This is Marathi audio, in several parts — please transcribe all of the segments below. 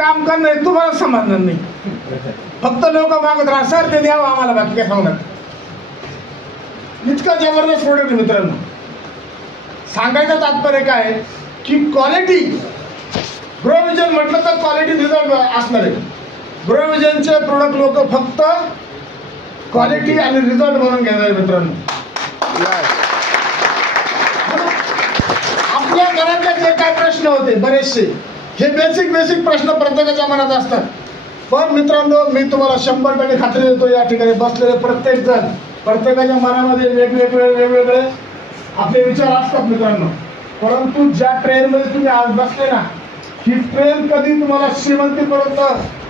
काम करणं तुम्हाला समजणार नाही. फक्त लोक मागत राहा सर ते द्यावं आम्हाला, बाकी काय सांगणार. इतकं जबरदस्त प्रोडक्ट मित्रांनो. सांगायचं तात्पर्य काय की क्वालिटी, ग्रोविजन म्हटलं तर क्वालिटी रिझल्ट असणार आहे. ग्रोविजनचे प्रोडक्ट लोक फक्त क्वालिटी आणि रिझल्ट म्हणून घेणार मित्रांनो. आपल्या घरातले जे काय प्रश्न होते बरेचसे, हे बेसिक प्रश्न प्रत्येकाच्या मनात असतात. पण मित्रांनो मी तुम्हाला 100% खात्री देतो, या ठिकाणी बसलेले प्रत्येक जण प्रत्येकाच्या मनामध्ये वेगवेगळे आपले विचार असतात मित्रांनो. परंतु ज्या ट्रेनमध्ये तुम्ही आज बसले ना, ही ट्रेन कधी तुम्हाला श्रीमंतीपर्यंत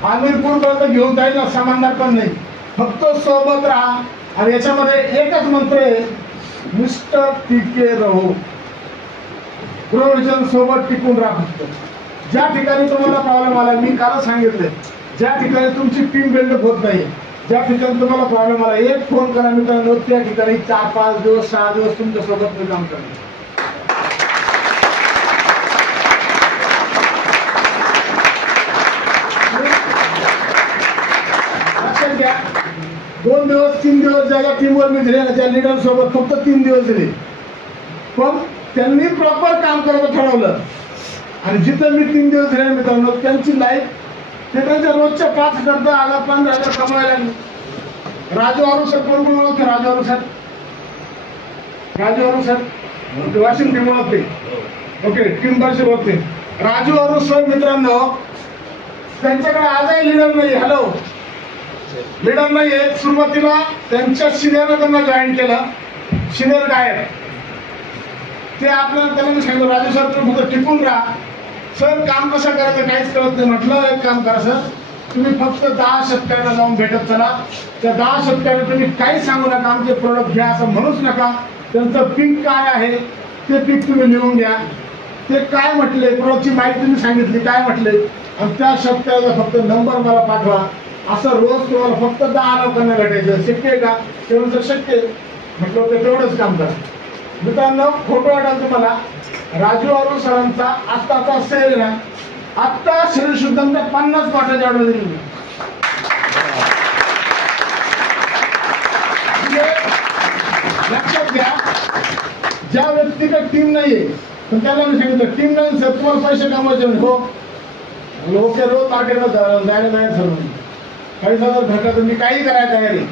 आमिरपूरपर्यंत घेऊन जाईल ना, समजणार पण नाही. फक्त सोबत राहा. आणि याच्यामध्ये एकच मंत्र आहे, मिस्टर टिके रहो. ग्रोविजन सोबत टिकून राहा. फक्त ज्या ठिकाणी तुम्हाला प्रॉब्लेम आला, मी काल सांगितले, ज्या ठिकाणी तुमची टीम बिल्डअप होत नाही, ज्या ठिकाणी तुम्हाला प्रॉब्लेम आला, एक फोन करा मित्रांनो. त्या ठिकाणी 4-5 दिवस 6 दिवस तुमच्या सोबत मी काम करतो. लक्षात घ्या, 2 दिवस 3 दिवस ज्या टीमवर मी दिले ना, त्या लीडर सोबत फक्त 3 दिवस दिले, पण त्यांनी प्रॉपर काम करायचं ठरवलं. आणि जिथं मी 3 दिवस दिले मित्रांनो, त्यांची लाईफ ते त्यांच्या रोजच्या 5,000 आला 15,000 कमवायला लागले. राजू आरू सर कोण ओळखते? राजू आरू सर वाशिम टीम ओळखते. ओके, टीम बरेचसे ओळखते. राजू आरू सर मित्रांनो, त्यांच्याकडे आजही लीडर नाही. हॅलो, लीडर नाही आहे. सुरुवातीला त्यांच्या सिनियरनं त्यांना जॉईन केलं, सिनियर गायक. ते आपल्याला त्यांना मी सांगितलं, राजू सर तुम्ही फक्त टिकून राहा. सर काम कसं करायचं काहीच कळत नाही. म्हटलं एक काम करा सर, तुम्ही फक्त 10 शेतकऱ्यांना जाऊन भेटत चला. त्या 10 शेतकऱ्यांना तुम्ही काही सांगू नका, आमचे प्रोडक्ट घ्या असं म्हणूच नका. त्यांचं पीक काय आहे ते पीक तुम्ही लिहून घ्या. ते काय म्हटले, प्रोडक्टची माहिती तुम्ही सांगितली, काय म्हटले, आणि त्या शेतकऱ्याचा फक्त नंबर मला पाठवा. असं रोज तुम्हाला फक्त 10 लोकांना भेटायचं. शक्य आहे का? तेवढं जर शक्य म्हटलं तर तेवढंच काम करा. मित्रांनो फोटो वाटाल तुम्हाला, राजू आरू सरांचा आता सेल ना, आता शरीर शुद्धांच्या 50 पाटाची ऑर्डर दिली. लक्षात घ्या, ज्या व्यक्तीकडे टीम नाहीये, पण त्याला मी सांगितलं टीम नाही सर, तुम्हाला पैसे कमवायचे हो. ओके, रोज मार्केटमध्ये जायला नाही सर, काही हजार भेटला तर मी काही करायला तयार आहे.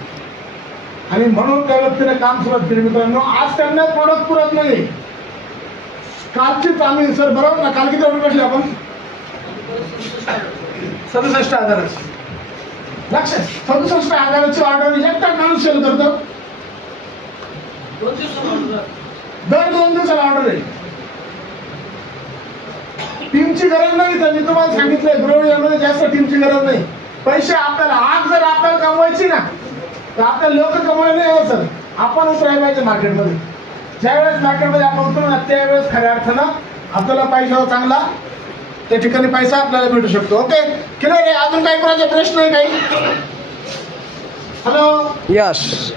आणि म्हणून त्या व्यक्तीने काम सुरुवात केली. मित्रांनो आज त्यांना प्रोडक्ट पुरत नाही. कालचीच आम्ही सर बरोबर ना, काल किती ऑर्डर भेटले आपण? 67,000. लक्षात, 67,000ची ऑर्डर एकटा माणूस सेल करतो. दर 2 दिवसाला ऑर्डर आहे. टीमची गरज नाही. तर मी तुम्हाला सांगितलंय, ग्रोविजनमध्ये जास्त टीमची गरज नाही. पैसे आपल्याला आज जर आपल्याला कमवायची ना, तर आपल्याला लोक कमवायला नाही हो सर, आपण उतरायला पाहिजे मार्केटमध्ये. ज्यावेळेस मार्केटमध्ये आपण उतरू ना, त्यावेळेस खऱ्या अर्थानं आपल्याला पैसा चांगला त्या ठिकाणी पैसा आपल्याला भेटू शकतो. ओके, क्लिअर आहे? अजून काही कोणाचे प्रश्न आहे काही? Hello, yes.